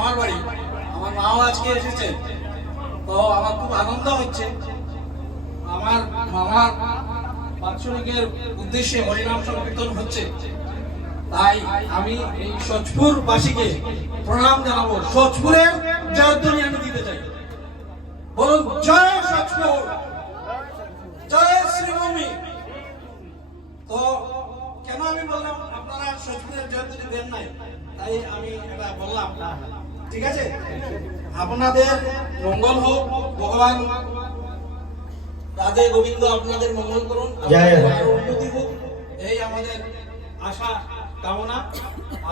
মামার বাড়ি, আমার মাও আজকে এসেছে, তো আমার খুব আনন্দ হচ্ছে। আমার মামার বাৎসরিকের উদ্দেশ্যে হরিনাম সংকীর্তন হচ্ছে, তাই আমি এই সচপুর বাসীকে প্রণাম জানাবো। সচপুরের জয়ধ্বনি আমি দিতে চাই। বলুন জয় সচপুর, জয় শ্রীভূমি। তো কেন আমি বললাম আপনারা সচপুরের জয়ধ্বনি দেন নাই, তাই আমি এটা বললাম। ঠিক আছে, আপনাদের মঙ্গল হোক, ভগবান রাধে গোবিন্দ আপনাদের মঙ্গল করুন, উন্নতি হোক, এই আমাদের আশা কামনা।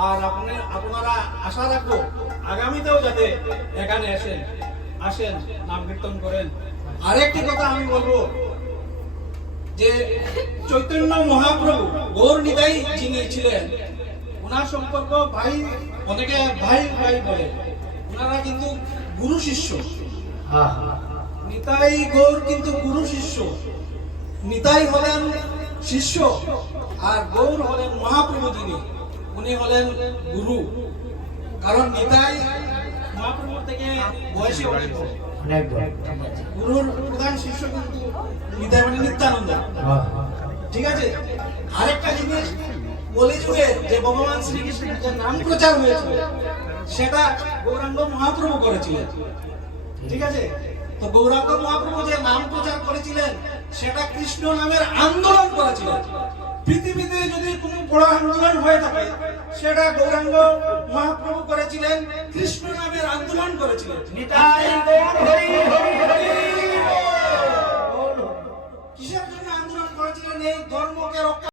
আর আপনারা আশা রাখবো আগামীতেও যাতে এখানে আসেন নাম কীর্তন করেন। আরেকটি কথা আমি বলবো যে চৈতন্য মহাপ্রভু গৌর নিতাই যিনি ছিলেন, ওনার সম্পর্ক ভাই, অনেকে ভাই ভাই বলে, ওনারা কিন্তু গুরু শিষ্য। নিতাই গৌর কিন্তু গুরু শিষ্য। নিতাই হলেন শিষ্য আর গৌর হলেন মহাপ্রভু, যিনি উনি হলেন গুরু। কারণ নিতাই মহাপ্রভুর থেকে বয়সে অনেক বড়। গুরুর প্রধান শিষ্য কিন্তু নিতাই মানে নিত্যানন্দ। ঠিক আছে, আরেকটা জিনিস কলিযুগে যে ভগবান শ্রীকৃষ্ণের যে নাম প্রচার হয়েছিল সেটা গৌরাঙ্গ মহাপ্রভু করেছিলেন। ঠিক আছে, তো গৌরাঙ্গ মহাপ্রভু যে নাম প্রচার করেছিলেন সেটা কৃষ্ণ নামের আন্দোলন করেছিলেন। পৃথিবীতে যদি কোনো বড় আন্দোলন হয়ে থাকে সেটা গৌরাঙ্গ মহাপ্রভু করেছিলেন, কৃষ্ণ নামের আন্দোলন করেছিলেন। কিসের জন্য আন্দোলন করেছিলেন? এই ধর্মকে রক্ষা